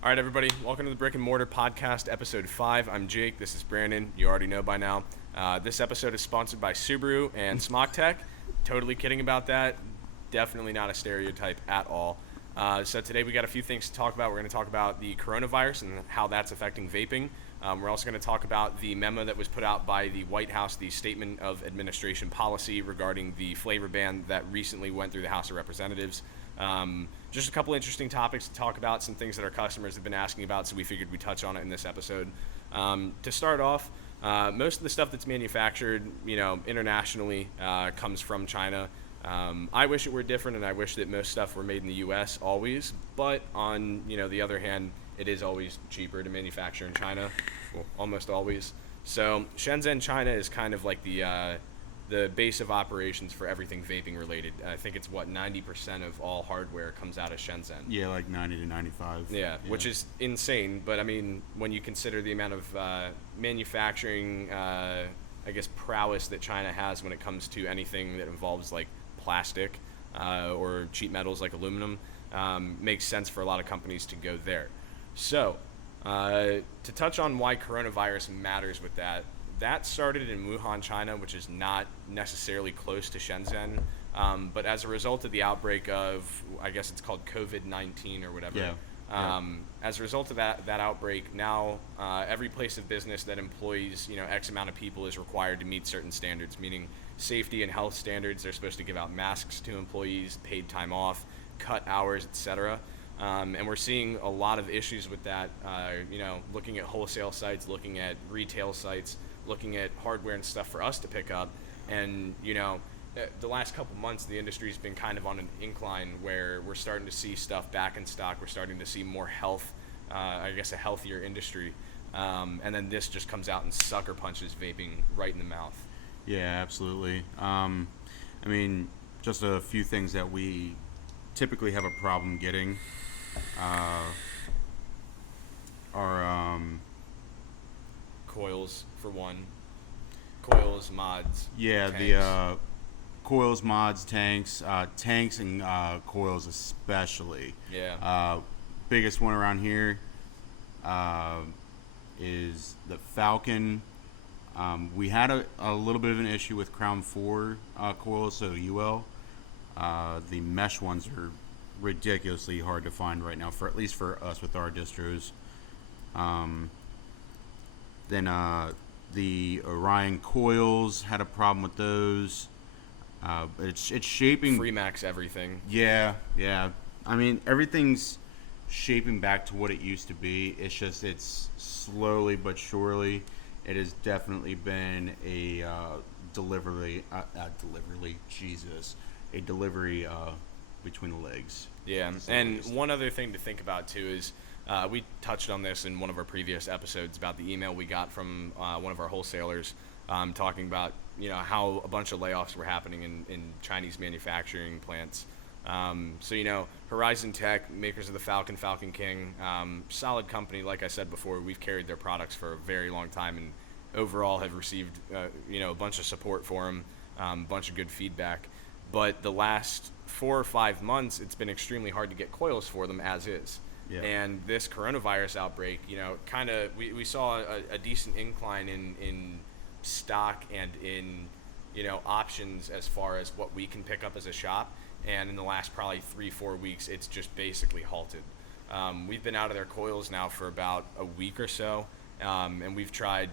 All right, everybody, welcome to the Brick and Mortar Podcast, Episode 5. I'm Jake. This is Brandon. You already know by now. This episode is sponsored by Subaru and Smock Tech. Totally kidding about that. Definitely not a stereotype at all. So today we got a few things to talk about. We're going to talk about the coronavirus and how that's affecting vaping. We're also going to talk about the memo that was put out by the White House, the Statement of Administration Policy regarding the flavor ban that recently went through the House of Representatives. Just a couple interesting topics to talk about, some things that our customers have been asking about, so we figured we'd touch on it in this episode. To start off, most of the stuff that's manufactured, internationally, comes from China. I wish it were different, and I wish that most stuff were made in the U.S. always. But on the other hand, it is always cheaper to manufacture in China, well, almost always. So Shenzhen, China, is kind of like the base of operations for everything vaping related. I think it's 90% of all hardware comes out of Shenzhen. Yeah, like 90 to 95. Yeah, which is insane. But I mean, when you consider the amount of manufacturing, prowess that China has when it comes to anything that involves like plastic or cheap metals like aluminum, makes sense for a lot of companies to go there. So, to touch on why coronavirus matters with that started in Wuhan, China, which is not necessarily close to Shenzhen. But as a result of the outbreak of, I guess it's called COVID-19 or whatever. Yeah. As a result of that outbreak, now every place of business that employs X amount of people is required to meet certain standards, meaning safety and health standards. They're supposed to give out masks to employees, paid time off, cut hours, etc. And we're seeing a lot of issues with that. Looking at wholesale sites, looking at retail sites, looking at hardware and stuff for us to pick up. And the last couple months the industry's been kind of on an incline where we're starting to see stuff back in stock. We're starting to see more health, a healthier industry. And then this just comes out and sucker punches vaping right in the mouth. Yeah, absolutely. Just a few things that we typically have a problem getting are coils, for one. Coils, mods. Yeah, tanks. the coils, mods, tanks and coils especially. Yeah. Biggest one around here is the Falcon. We had a little bit of an issue with Crown 4 coils, so UL. The mesh ones are ridiculously hard to find right now, at least for us with our distros. Then the Orion coils had a problem with those. It's shaping. Freemax everything. Yeah. Everything's shaping back to what it used to be. It's slowly but surely. It has definitely been a delivery between the legs. Yeah, and one other thing to think about too is we touched on this in one of our previous episodes about the email we got from one of our wholesalers talking about how a bunch of layoffs were happening in Chinese manufacturing plants. Horizon Tech, makers of the Falcon King, solid company. Like I said before, we've carried their products for a very long time and overall have received a bunch of support for them, a bunch of good feedback. But the last 4 or 5 months, it's been extremely hard to get coils for them as is. Yeah. And this coronavirus outbreak, we saw a decent incline in stock and in options as far as what we can pick up as a shop. And in the last probably 3-4 weeks, it's just basically halted. We've been out of their coils now for about a week or so, and we've tried,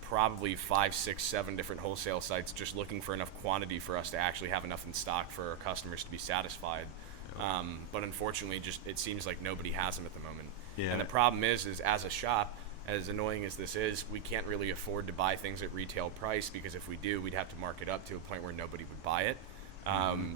probably 5, 6, 7 different wholesale sites just looking for enough quantity for us to actually have enough in stock for our customers to be satisfied. But unfortunately, just it seems like nobody has them at the moment. Yeah. And the problem is as a shop, as annoying as this is, we can't really afford to buy things at retail price because if we do, we'd have to mark it up to a point where nobody would buy it.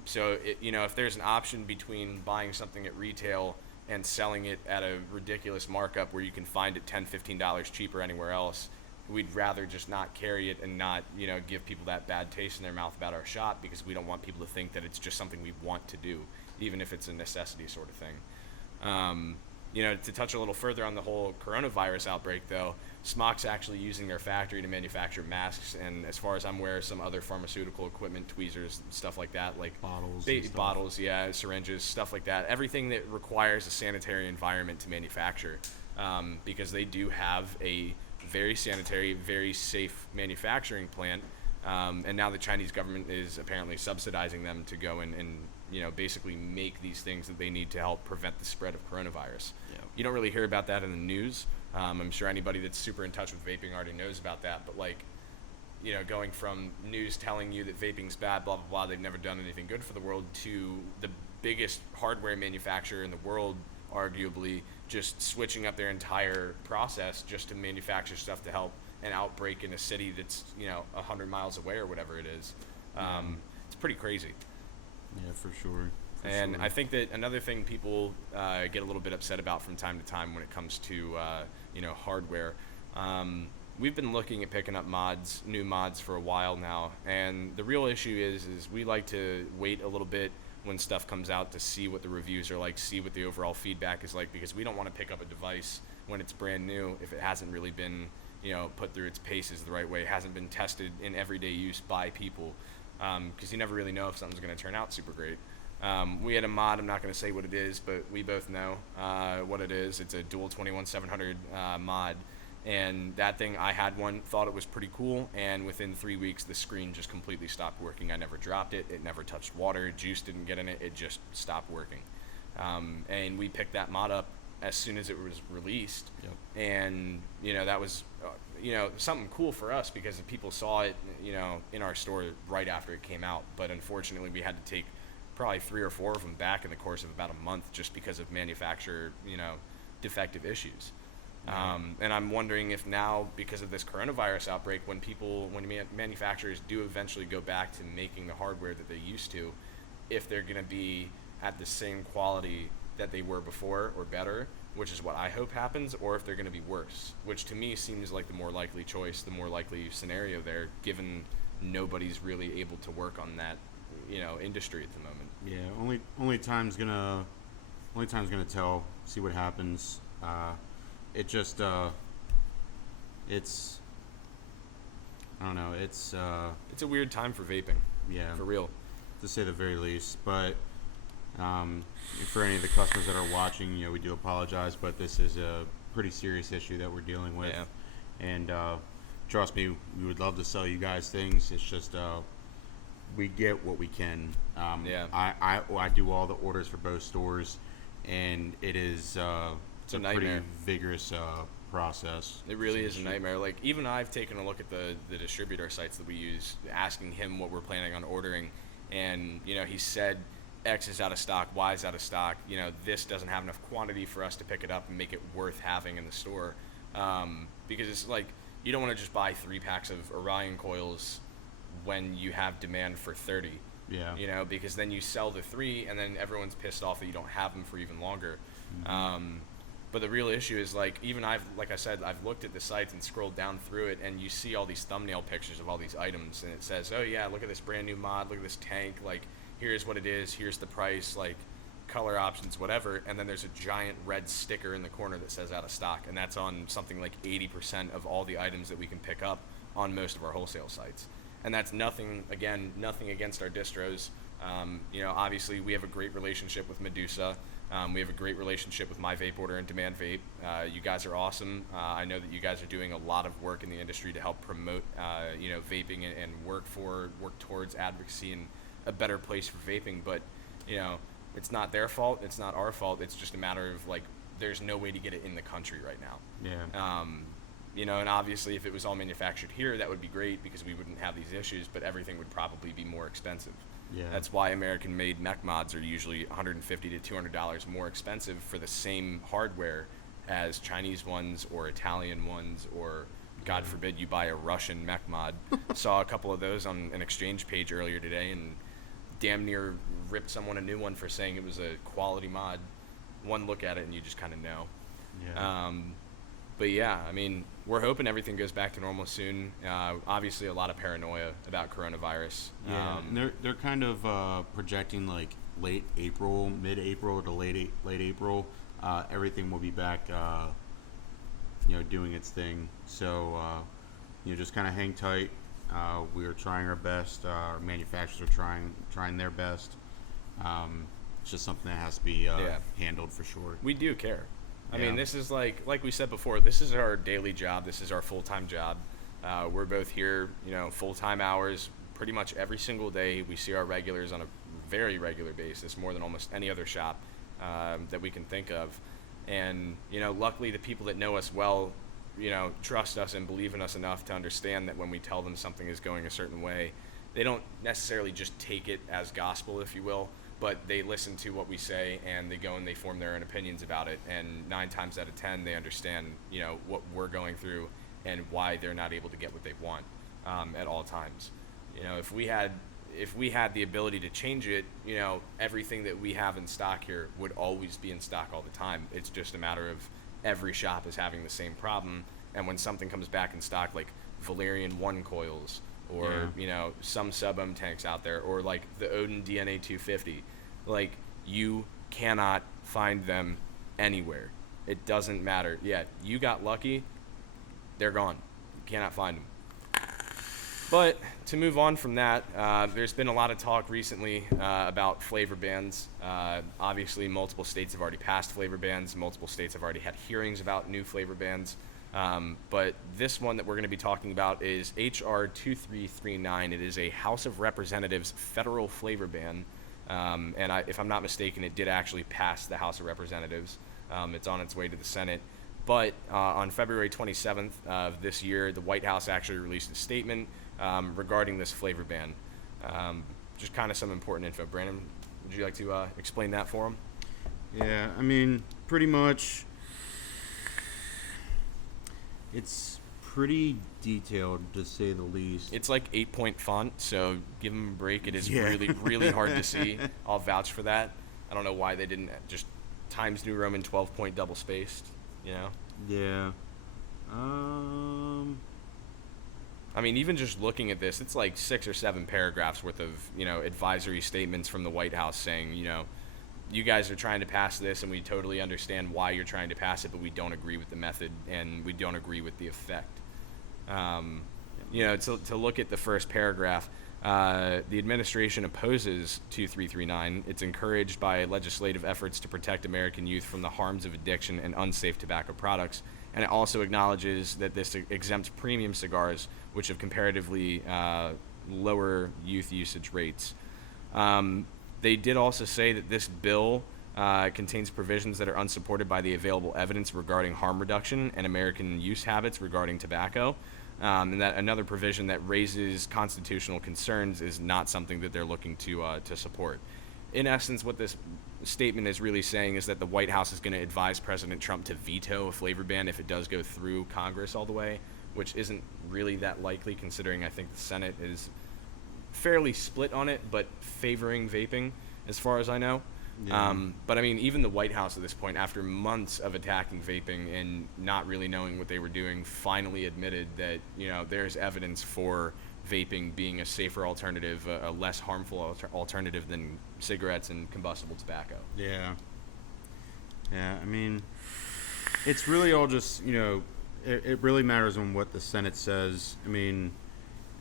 So, if there's an option between buying something at retail and selling it at a ridiculous markup where you can find it $10, $15 cheaper anywhere else, we'd rather just not carry it and not, give people that bad taste in their mouth about our shop because we don't want people to think that it's just something we want to do, even if it's a necessity sort of thing. To touch a little further on the whole coronavirus outbreak, though, Smock's actually using their factory to manufacture masks, and as far as I'm aware, some other pharmaceutical equipment, tweezers, stuff like that, like bottles, yeah, syringes, stuff like that. Everything that requires a sanitary environment to manufacture, because they do have a very sanitary, very safe manufacturing plant, and now the Chinese government is apparently subsidizing them to go and basically make these things that they need to help prevent the spread of coronavirus. Yeah. You don't really hear about that in the news. I'm sure anybody that's super in touch with vaping already knows about that, but going from news telling you that vaping's bad, blah, blah, blah, they've never done anything good for the world, to the biggest hardware manufacturer in the world, arguably, just switching up their entire process just to manufacture stuff to help an outbreak in a city that's, 100 miles away or whatever it is. It's pretty crazy. Yeah, for sure. And I think that another thing people get a little bit upset about from time to time when it comes to hardware, we've been looking at picking up new mods for a while now, and the real issue is we like to wait a little bit when stuff comes out to see what the reviews are like, see what the overall feedback is like, because we don't want to pick up a device when it's brand new if it hasn't really been put through its paces the right way, hasn't been tested in everyday use by people, because you never really know if something's going to turn out super great. We had a mod, I'm not going to say what it is, but we both know what it is. It's a dual 21700 mod, and that thing, I had one, thought it was pretty cool, and within 3 weeks the screen just completely stopped working. I never dropped it, it never touched water, juice didn't get in it, it just stopped working. And we picked that mod up as soon as it was released. Yep. And that was something cool for us, because people saw it in our store right after it came out, but unfortunately we had to take probably 3 or 4 of them back in the course of about a month just because of manufacturer defective issues. And I'm wondering if now, because of this coronavirus outbreak, when manufacturers do eventually go back to making the hardware that they used to, if they're going to be at the same quality that they were before or better, which is what I hope happens, or if they're going to be worse, which to me seems like the more likely choice, the more likely scenario there, given nobody's really able to work on that industry at the moment. Yeah, only time's gonna tell. See what happens. It's I don't know. It's a weird time for vaping. Yeah, for real, to say the very least. But for any of the customers that are watching, we do apologize, but this is a pretty serious issue that we're dealing with. Yeah. And trust me, we would love to sell you guys things. It's just we get what we can. Yeah. I do all the orders for both stores, and it's a nightmare. pretty vigorous process. It really is a nightmare. Like, even I've taken a look at the distributor sites that we use, asking him what we're planning on ordering, and he said X is out of stock, Y is out of stock, this doesn't have enough quantity for us to pick it up and make it worth having in the store, because it's like, you don't want to just buy 3 packs of Orion coils when you have demand for 30. Yeah. Because then you sell the 3 and then everyone's pissed off that you don't have them for even longer. Mm-hmm. But the real issue is, even I've looked at the sites and scrolled down through it, and you see all these thumbnail pictures of all these items, and it says, oh yeah, look at this brand new mod, look at this tank, here's what it is, here's the price, color options, whatever, and then there's a giant red sticker in the corner that says out of stock, and that's on something like 80% of all the items that we can pick up on most of our wholesale sites. And that's nothing against our distros. Obviously we have a great relationship with Medusa. We have a great relationship with My Vape Order and Demand Vape. You guys are awesome. I know that you guys are doing a lot of work in the industry to help promote, vaping and work towards advocacy and a better place for vaping. But, it's not their fault. It's not our fault. It's just a matter of there's no way to get it in the country right now. Yeah. And obviously if it was all manufactured here, that would be great because we wouldn't have these issues, but everything would probably be more expensive. Yeah. That's why American-made mech mods are usually $150 to $200 more expensive for the same hardware as Chinese ones or Italian ones, or God forbid you buy a Russian mech mod. Saw a couple of those on an exchange page earlier today and damn near ripped someone a new one for saying it was a quality mod. One look at it and you just kind of know. Yeah. But yeah, we're hoping everything goes back to normal soon. Obviously, a lot of paranoia about coronavirus. Yeah, they're kind of projecting late April, mid-April to late April. everything will be back, doing its thing. So, just kind of hang tight. We are trying our best. Our manufacturers are trying their best. It's just something that has to be handled for sure. We do care. I Yeah. mean, this is like we said before, this is our daily job. This is our full-time job. We're both here, full-time hours, pretty much every single day. We see our regulars on a very regular basis, more than almost any other shop that we can think of. And, luckily the people that know us well, trust us and believe in us enough to understand that when we tell them something is going a certain way, they don't necessarily just take it as gospel, if you will, but they listen to what we say and they go and they form their own opinions about it. And 9 times out of 10, they understand, what we're going through and why they're not able to get what they want at all times. If we had the ability to change it, everything that we have in stock here would always be in stock all the time. It's just a matter of every shop is having the same problem. And when something comes back in stock, like Valerian 1 coils, or, some sub-ohm tanks out there, or like the Odin DNA 250, like you cannot find them anywhere. It doesn't matter. Yeah, you got lucky. They're gone. You cannot find them. But to move on from that, there's been a lot of talk recently about flavor bans. Obviously, multiple states have already passed flavor bans. Multiple states have already had hearings about new flavor bans. But this one that we're going to be talking about is H.R. 2339. It is a House of Representatives federal flavor ban. If I'm not mistaken, it did actually pass the House of Representatives. It's on its way to the Senate. But on February 27th of this year, the White House actually released a statement regarding this flavor ban. Just kind of some important info. Brandon, would you like to explain that for him? Yeah, I mean, pretty much, it's pretty detailed, to say the least. It's like 8-point font, so give them a break. It is Yeah. really, really hard to see. I'll vouch for that. I don't know why they didn't just Times New Roman 12-point double spaced, Yeah. I mean, even just looking at this, it's like 6 or 7 paragraphs worth of, advisory statements from the White House saying, you guys are trying to pass this and we totally understand why you're trying to pass it, but we don't agree with the method and we don't agree with the effect. To look at the first paragraph, the administration opposes 2339. It's encouraged by legislative efforts to protect American youth from the harms of addiction and unsafe tobacco products. And it also acknowledges that this exempts premium cigars, which have comparatively lower youth usage rates. They did also say that this bill contains provisions that are unsupported by the available evidence regarding harm reduction and American use habits regarding tobacco. And that another provision that raises constitutional concerns is not something that they're looking to support. In essence, what this statement is really saying is that the White House is going to advise President Trump to veto a flavor ban if it does go through Congress all the way, which isn't really that likely considering I think the Senate is fairly split on it, but favoring vaping as far as I know. Yeah. But I mean, even the White House at this point, after months of attacking vaping and not really knowing what they were doing, finally admitted that, there's evidence for vaping being a safer alternative, a less harmful alternative than cigarettes and combustible tobacco. Yeah. Yeah, I mean, it's really all just, it really matters on what the Senate says. I mean,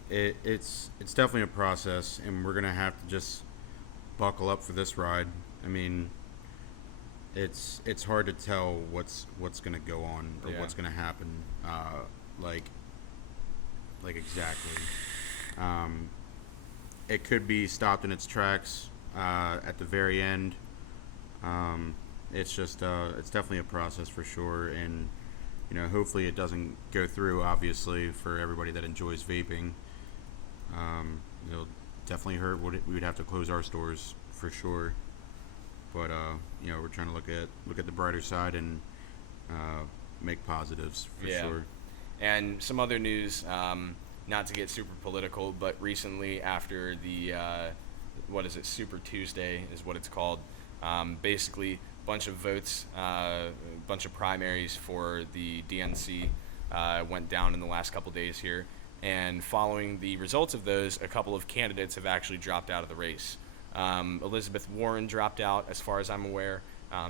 it's definitely a process, and we're going to have to just buckle up for this ride. I mean, it's hard to tell what's going to go on or what's going to happen, like exactly. It could be stopped in its tracks at the very end. It's just it's definitely a process for sure, and hopefully it doesn't go through. Obviously, for everybody that enjoys vaping, it'll definitely hurt. We would have to close our stores for sure. But we're trying to look at the brighter side and make positives for sure. And some other news, not to get super political, but recently after the Super Tuesday is what it's called. Basically, bunch of votes, bunch of primaries for the DNC went down in the last couple days here. And following the results of those, a couple of candidates have actually dropped out of the race. Elizabeth Warren dropped out, as far as I'm aware.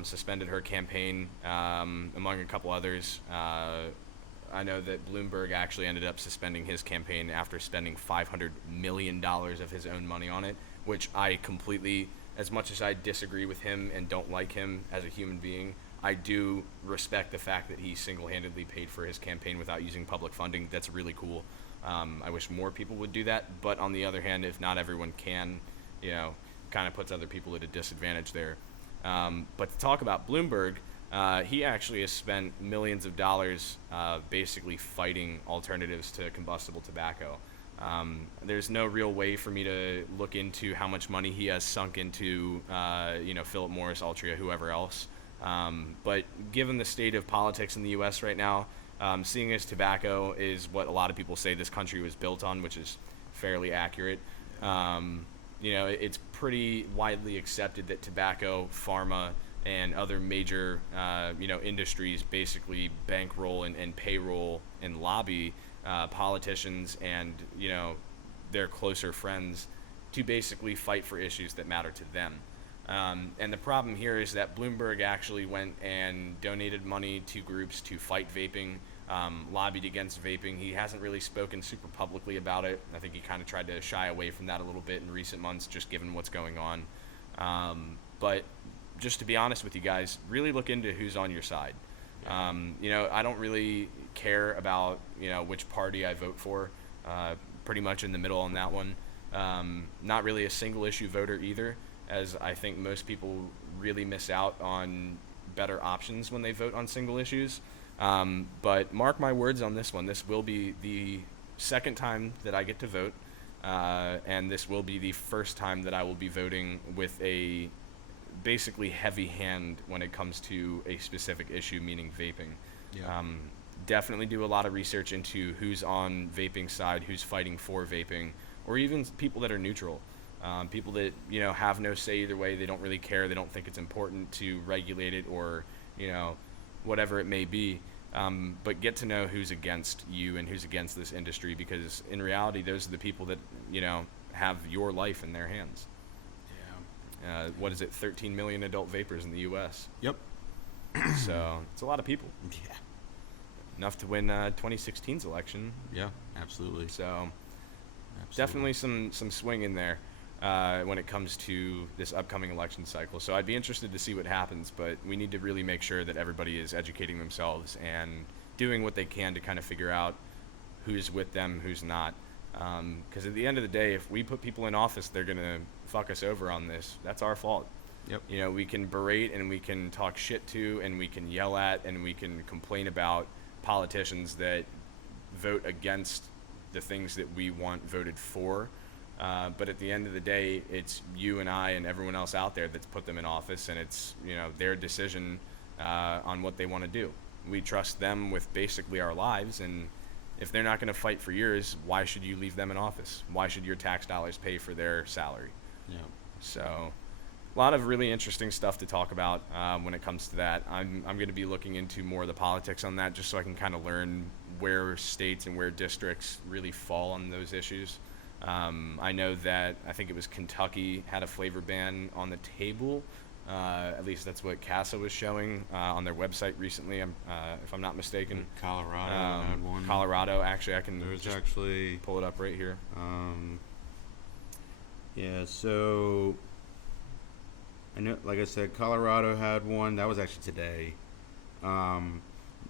suspended her campaign, among a couple others. I know that Bloomberg actually ended up suspending his campaign after spending $500 million of his own money on it, which I completely, as much as I disagree with him and don't like him as a human being, I do respect the fact that he single-handedly paid for his campaign without using public funding. That's really cool. I wish more people would do that, but on the other hand, if not everyone can, kind of puts other people at a disadvantage there. But to talk about Bloomberg, he actually has spent millions of dollars basically fighting alternatives to combustible tobacco. There's no real way for me to look into how much money he has sunk into, Philip Morris, Altria, whoever else. But given the state of politics in the U.S. right now, seeing as tobacco is what a lot of people say this country was built on, which is fairly accurate. It's pretty widely accepted that tobacco, pharma, and other major, industries basically bankroll and payroll and lobby politicians and, their closer friends to basically fight for issues that matter to them. And the problem here is that Bloomberg actually went and donated money to groups to fight vaping, lobbied against vaping. He hasn't really spoken super publicly about it. I think he kind of tried to shy away from that a little bit in recent months, just given what's going on. But just to be honest with you guys, really look into who's on your side. I don't really care about, which party I vote for. Pretty much in the middle on that one. Not really a single issue voter either, as I think most people really miss out on better options when they vote on single issues. But mark my words on this one. This will be the second time that I get to vote, and this will be the first time that I will be voting with a basically heavy hand when it comes to a specific issue, meaning vaping. Yeah. Definitely do a lot of research into who's on vaping side, who's fighting for vaping, or even people that are neutral. People that, have no say either way. They don't really care. They don't think it's important to regulate it or, whatever it may be. But get to know who's against you and who's against this industry, because in reality, those are the people that, have your life in their hands. Yeah. What is it? 13 million adult vapors in the U.S. Yep. So it's a lot of people. Yeah. Enough to win 2016's election. Yeah, absolutely. So definitely some swing in there when it comes to this upcoming election cycle. So I'd be interested to see what happens, but we need to really make sure that everybody is educating themselves and doing what they can to kind of figure out who's with them, who's not. Because at the end of the day, if we put people in office, they're going to fuck us over on this. That's our fault. Yep. We can berate and we can talk shit to and we can yell at and we can complain about politicians that vote against the things that we want voted for. But at the end of the day, it's you and I and everyone else out there that's put them in office, and it's, their decision on what they want to do. We trust them with basically our lives, and if they're not going to fight for yours, why should you leave them in office? Why should your tax dollars pay for their salary? Yeah. So a lot of really interesting stuff to talk about when it comes to that. I'm going to be looking into more of the politics on that, just so I can kind of learn where states and where districts really fall on those issues. I know that I think it was Kentucky had a flavor ban on the table. At least that's what CASA was showing on their website recently, if I'm not mistaken. Colorado had one. Colorado, actually, I can There's just actually pull it up right here. Yeah, so I know, like I said, Colorado had one. That was actually today.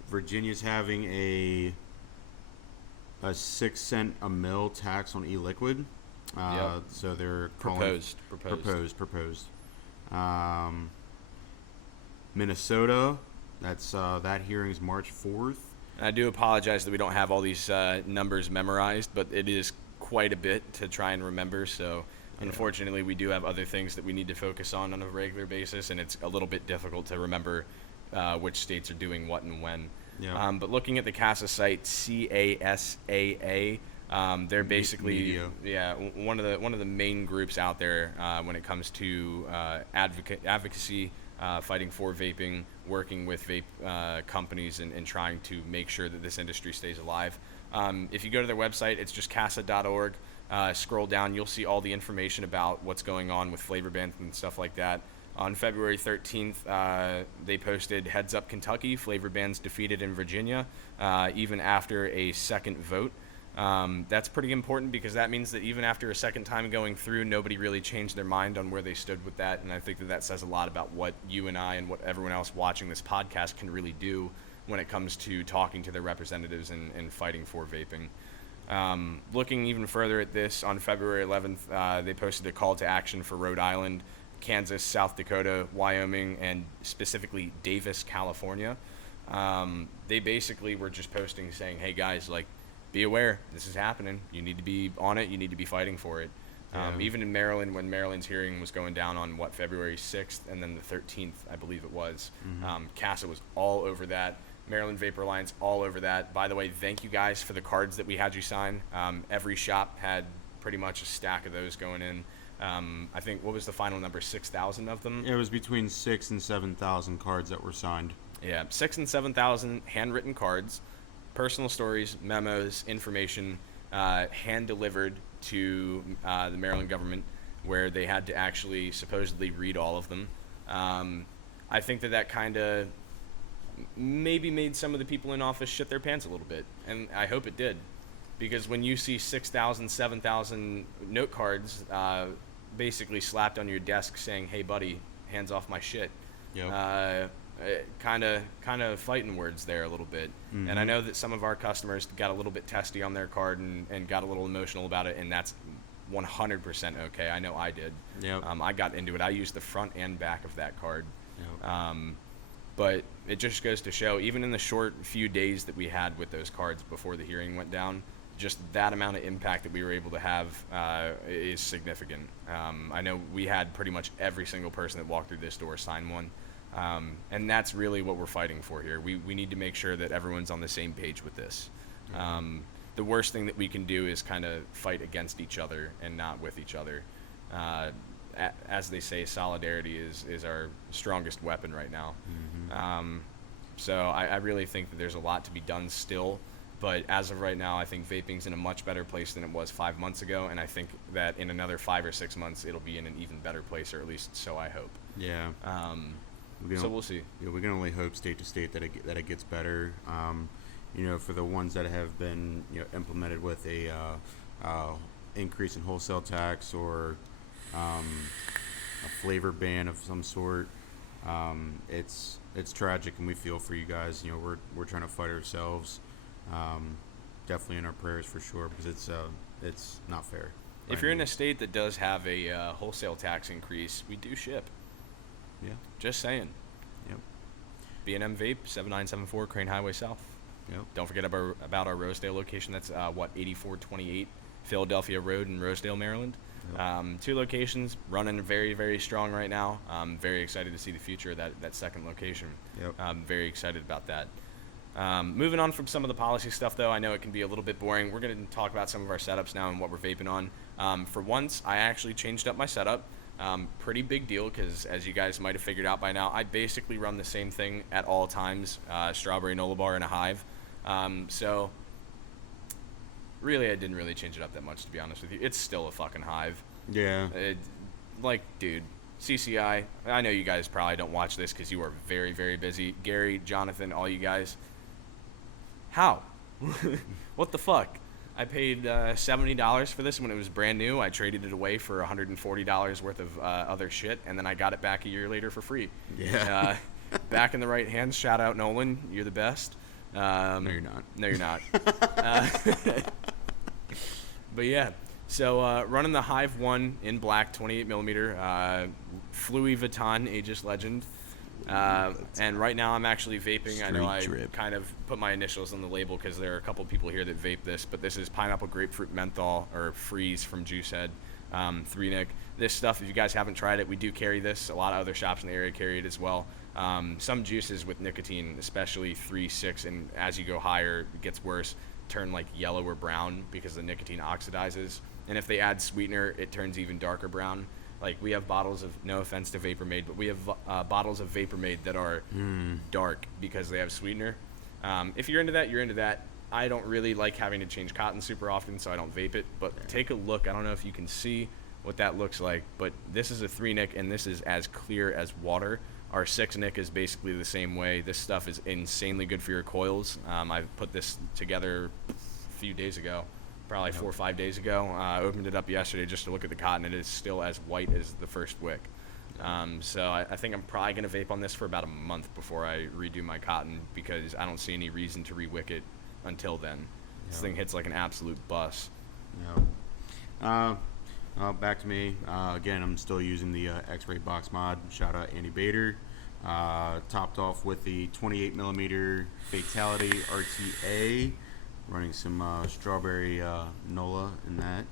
Virginia's having a 6 cent a mil tax on e-liquid. Yep. So they're Proposed. proposed. Minnesota, that's that hearing is March 4th. I do apologize that we don't have all these numbers memorized, but it is quite a bit to try and remember. So unfortunately, we do have other things that we need to focus on a regular basis, and it's a little bit difficult to remember which states are doing what and when. Yeah. But looking at the CASA site, CASAA, they're basically one of the main groups out there when it comes to advocacy, fighting for vaping, working with vape companies, and trying to make sure that this industry stays alive. If you go to their website, it's just casa.org. Scroll down, you'll see all the information about what's going on with flavor bans and stuff like that. On February 13th, they posted, "Heads up Kentucky, flavor bans defeated in Virginia, even after a second vote." That's pretty important because that means that even after a second time going through, nobody really changed their mind on where they stood with that. And I think that that says a lot about what you and I and what everyone else watching this podcast can really do when it comes to talking to their representatives and fighting for vaping. Looking even further at this, on February 11th, they posted a call to action for Rhode Island, Kansas, South Dakota, Wyoming, and specifically Davis, California. They basically were just posting saying, "Hey guys, like, be aware, this is happening. You need to be on it. You need to be fighting for it." Even in Maryland, when Maryland's hearing was going down on February 6th and then the 13th, I believe it was, CASA was all over that. Maryland Vapor Alliance all over that. By the way, thank you guys for the cards that we had you sign. Every shop had pretty much a stack of those going in. I think, what was the final number? 6,000 of them? It was between 6,000 and 7,000 cards that were signed. Yeah, 6,000 and 7,000 handwritten cards, personal stories, memos, information, hand delivered to the Maryland government, where they had to actually supposedly read all of them. I think that kind of maybe made some of the people in office shit their pants a little bit, and I hope it did, because when you see 6,000, 7,000 note cards basically slapped on your desk saying, "Hey buddy, hands off my shit," Yep. kind of fighting words there a little bit. And I know that some of our customers got a little bit testy on their card and got a little emotional about it, and that's 100% okay. I know I did. Yep. I got into it. I used the front and back of that card. Yep. But it just goes to show, even in the short few days that we had with those cards before the hearing went down, just that amount of impact that we were able to have is significant. I know we had pretty much every single person that walked through this door sign one. And that's really what we're fighting for here. We need to make sure that everyone's on the same page with this. The worst thing that we can do is kind of fight against each other and not with each other. As they say, solidarity is our strongest weapon right now. So I really think that there's a lot to be done still. But as of right now, I think vaping's in a much better place than it was 5 months ago. And I think that in another 5 or 6 months, it'll be in an even better place, or at least so I hope. Yeah. So we'll see. Yeah, we can only hope state to state that it gets better. For the ones that have been implemented with a increase in wholesale tax or a flavor ban of some sort, it's tragic, and we feel for you guys. We're trying to fight ourselves. Definitely in our prayers for sure, because it's not fair. If you're in a state that does have a wholesale tax increase, we do ship. Yeah. Just saying. Yep. B&M Vape, 7974 Crane Highway South. Yep. Don't forget about our Rosedale location. That's 8428 Philadelphia Road in Rosedale, Maryland. Yep. 2 locations, running very, very strong right now. I'm very excited to see the future of that second location. Yep. I'm very excited about that. Moving on from some of the policy stuff, though, I know it can be a little bit boring. We're going to talk about some of our setups now and what we're vaping on. For once, I actually changed up my setup. Pretty big deal, because as you guys might have figured out by now, I basically run the same thing at all times, strawberry Nola bar in a hive. So really, I didn't really change it up that much, to be honest with you. It's still a fucking hive. Yeah. Dude, CCI, I know you guys probably don't watch this because you are very, very busy. Gary, Jonathan, all you guys. How? What the fuck? I paid $70 for this when it was brand new. I traded it away for $140 worth of other shit, and then I got it back a year later for free. Yeah. Back in the right hands. Shout out Nolan. You're the best. No, you're not. No, you're not. But yeah, so running the Hive 1 in black, 28 millimeter, Louis Vuitton Aegis Legend. And right now I'm actually vaping. I know I kind of put my initials on the label because there are a couple people here that vape this, but this is pineapple grapefruit menthol, or freeze from Juicehead, 3-nic. This stuff, if you guys haven't tried it, we do carry this. A lot of other shops in the area carry it as well. Some juices with nicotine, especially 3, 6, and as you go higher, it gets worse, turn like yellow or brown because the nicotine oxidizes. And if they add sweetener, it turns even darker brown. Like, we have bottles of, no offense to Vapor Made, but we have bottles of Vapor Made that are dark because they have sweetener. If you're into that, you're into that. I don't really like having to change cotton super often, so I don't vape it. But take a look. I don't know if you can see. what that looks like. But this is a 3-nic, and this is as clear as water. Our 6-nic is basically the same way. This stuff is insanely good for your coils. I put this together a few days ago, probably 4 or 5 days ago. I opened it up yesterday just to look at the cotton. It is still as white as the first wick. So I think I'm probably going to vape on this for about a month before I redo my cotton, because I don't see any reason to re-wick it until then. This thing hits like an absolute bus. Back to me. Again, I'm still using the X-Ray box mod. Shout out Andy Bader. Topped off with the 28 millimeter Fatality RTA, running some strawberry NOLA in that.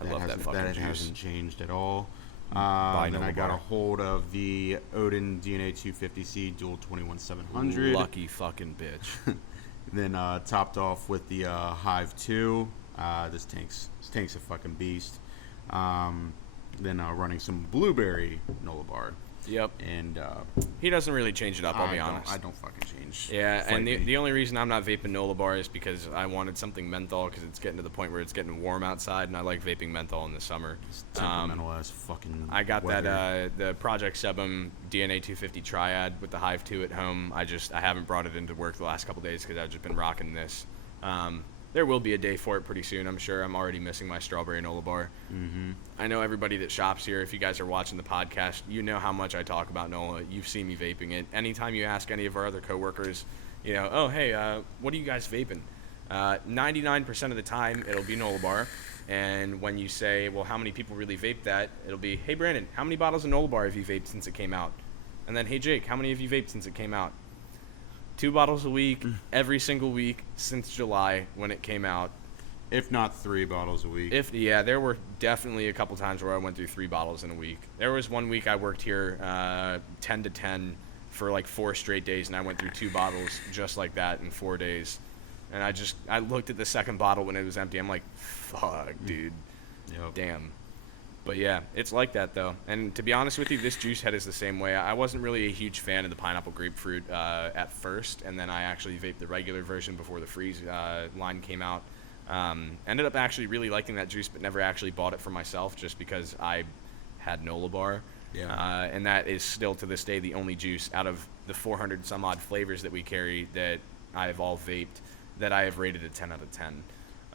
I love that fucking that juice. hasn't changed at all. Then NOLA I got bar. a hold of the Odin DNA 250C Dual 21700. Lucky fucking bitch. Then topped off with the Hive 2. This tank's a fucking beast. Then running some blueberry NOLA bar. Yep. And He doesn't really change it up, I'll be honest. I don't fucking change. Yeah, Fight and me. the only reason I'm not vaping NOLA bar is because I wanted something menthol, because it's getting to the point where it's getting warm outside, and I like vaping menthol in the summer. It's temperamental ass fucking I got weather. that the Project Sebum DNA 250 Triad with the Hive 2 at home. I haven't brought it into work the last couple days because I've just been rocking this. There will be a day for it pretty soon, I'm sure. I'm already missing my strawberry NOLA bar. Mm-hmm. I know everybody that shops here, if you guys are watching the podcast, you know how much I talk about NOLA. You've seen me vaping it. Anytime you ask any of our other coworkers, oh, hey, what are you guys vaping? 99% of the time, it'll be NOLA bar. And when you say, well, how many people really vape that? It'll be, hey, Brandon, how many bottles of NOLA bar have you vaped since it came out? And then, hey, Jake, how many have you vaped since it came out? 2 bottles a week, every single week since July when it came out. If not 3 bottles a week. There were definitely a couple times where I went through 3 bottles in a week. There was one week I worked here 10 to 10 for like 4 straight days, and I went through 2 bottles just like that in 4 days. And I looked at the second bottle when it was empty. I'm like, fuck, dude. Yep. Damn. But yeah, it's like that though. And to be honest with you, this juice head is the same way. I wasn't really a huge fan of the pineapple grapefruit at first, and then I actually vaped the regular version before the freeze line came out. Ended up actually really liking that juice, but never actually bought it for myself just because I had NOLA bar. Yeah. And that is still to this day the only juice out of the 400 some odd flavors that we carry that I have all vaped that I have rated a 10 out of 10.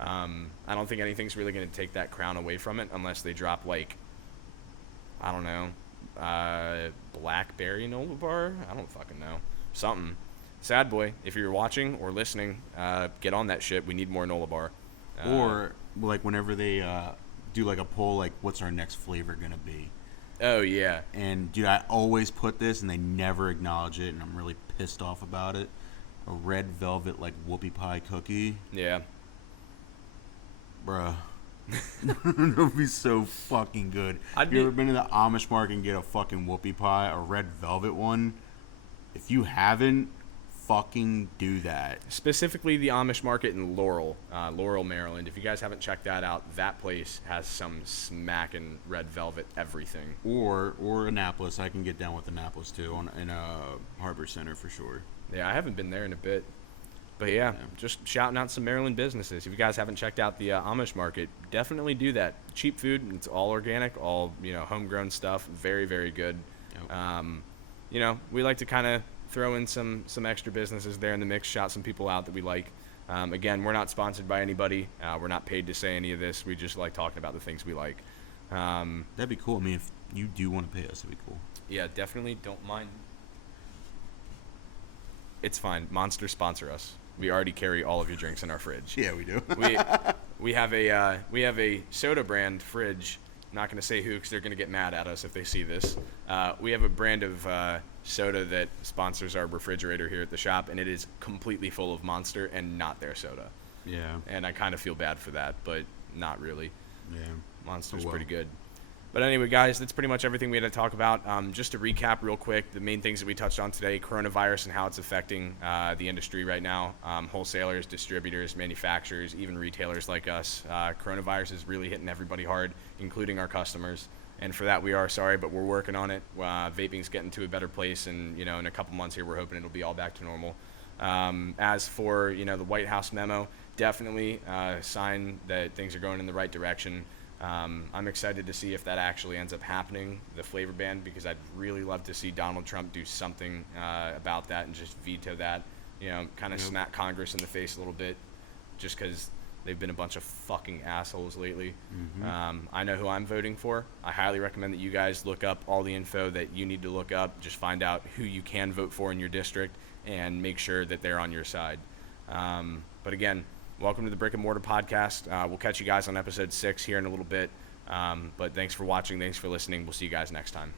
I don't think anything's really going to take that crown away from it unless they drop, like, I don't know, blackberry NOLA bar? I don't fucking know. Something. Sad boy, if you're watching or listening, get on that shit. We need more NOLA bar. Or, like, whenever they do, like, a poll, like, what's our next flavor going to be? Oh, yeah. And, dude, I always put this, and they never acknowledge it, and I'm really pissed off about it. A red velvet, like, whoopie pie cookie. Yeah. Bruh. It would be so fucking good. You ever been to the Amish market and get a fucking whoopie pie, a red velvet one? If you haven't, fucking do that. Specifically the Amish market in Laurel, Maryland. If you guys haven't checked that out, that place has some smacking red velvet everything. Or Annapolis. I can get down with Annapolis, too, in Harbor Center for sure. Yeah, I haven't been there in a bit. But yeah, just shouting out some Maryland businesses. If you guys haven't checked out the Amish market, definitely do that. Cheap food, it's all organic, all homegrown stuff. Very, very good. Yep. We like to kind of throw in some extra businesses there in the mix, shout some people out that we like. Again, we're not sponsored by anybody. We're not paid to say any of this. We just like talking about the things we like. That'd be cool. I mean, if you do want to pay us, that'd be cool. Yeah, definitely don't mind. It's fine. Monster sponsor us. We already carry all of your drinks in our fridge. Yeah, we do. we have a soda brand fridge. Not going to say who because they're going to get mad at us if they see this. We have a brand of soda that sponsors our refrigerator here at the shop, and it is completely full of Monster and not their soda. Yeah. And I kind of feel bad for that, but not really. Yeah. Monster's well. pretty good. But anyway, guys, that's pretty much everything we had to talk about. Just to recap real quick, the main things that we touched on today, coronavirus and how it's affecting the industry right now. Wholesalers, distributors, manufacturers, even retailers like us. Coronavirus is really hitting everybody hard, including our customers. And for that, we are sorry, but we're working on it. Vaping's getting to a better place, and in a couple months here, we're hoping it'll be all back to normal. As for the White House memo, definitely a sign that things are going in the right direction. I'm excited to see if that actually ends up happening, the flavor ban, because I'd really love to see Donald Trump do something about that and just veto that, kind of smack Congress in the face a little bit, just because they've been a bunch of fucking assholes lately. I know who I'm voting for. I highly recommend that you guys look up all the info that you need to look up. Just find out who you can vote for in your district and make sure that they're on your side. But again, welcome to the Brick and Mortar Podcast. We'll catch you guys on episode 6 here in a little bit. But thanks for watching. Thanks for listening. We'll see you guys next time.